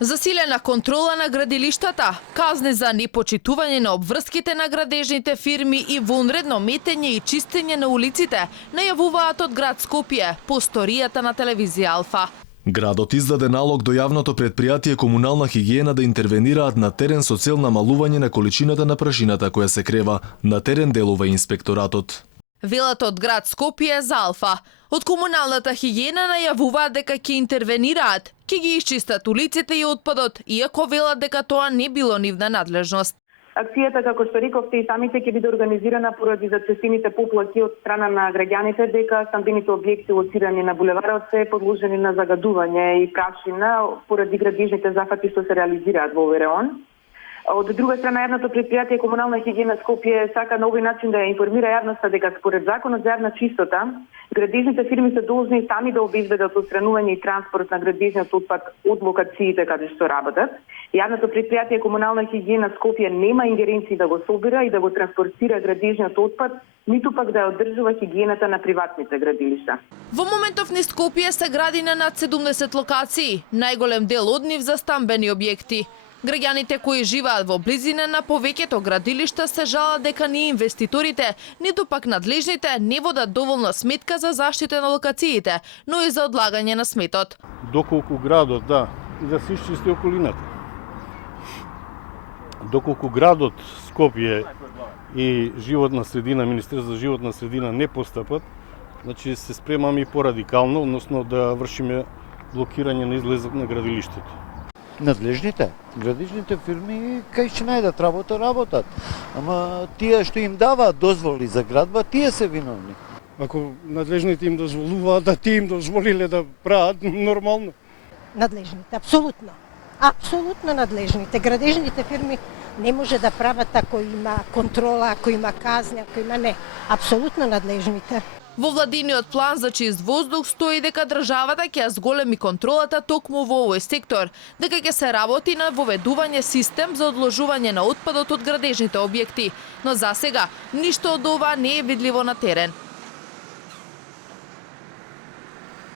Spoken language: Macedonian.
Засилена контрола на градилиштата, казни за непочитување на обврските на градежните фирми и вонредно метење и чистење на улиците, најавуваат од град Скопје по сторијата на телевизија Алфа. Градот издаде налог до јавното предпријатие Комунална хигиена да интервенираат на терен со цел намалување на количината на прашината која се крева. На терен делува инспекторатот. Велат од град Скопје за Алфа. Од комуналната хигиена најавуваат дека ќе интервенираат, ќе ги исчистат улиците и отпадот, иако велат дека тоа не било нивна надлежност. Акцијата, како што рековте и самите, ќе биде организирана поради зачестените поплаки од страна на граѓаните, дека стамбените објекти лоцирани на булеварот се подложени на загадување и прашина поради градежните зафати што се реализираат во овој реон. Од друга страна, јавното предпријатие Комунална хигиена Скопје сака на овој начин да ја информира јавноста дека според Законот за јавна чистота, градежните фирми се должни сами да обезбедат отстранување и транспорт на градежниот отпад од локациите каде што работат. Јавното предпријатие Комунална хигиена Скопје нема ингеренции да го собира и да го транспортира градежниот отпад, ниту пак да ја одржува хигиената на приватните градилишта. Во моментов низ Скопје се гради на над 70 локации, најголем дел од нив за стамбени објекти. Граѓаните кои живеат во близина на повеќето градилишта се жалат дека ни инвеститорите, ниту пак надлежните не водат доволна сметка за заштита на локациите, но и за одлагање на сметот. Доколку градот, и да се исчисти околината. Доколку градот Скопје и животна средина, Министерство за животна средина не постапат, значи се спремаме и порадикално, односно да вршиме блокирање на излезот на градилиштето. Надлежните, градежните фирми кај ќе најдат работа, работат. Ама тие што им даваат дозволи за градба, тие се виновни. Ако надлежните им дозволуваат, да тие им дозволиле да прават нормално. Надлежните, апсолутно. Апсолутно надлежните. Градежните фирми не може да прават ако има контрола, ако има казни, ако има не. Апсолутно надлежните. Во владиниот план за чист воздух стои дека државата ќе ја зголеми контролата токму во овој сектор, дека ќе се работи на воведување систем за одложување на отпадот од градежните објекти, но засега ништо од ова не е видливо на терен.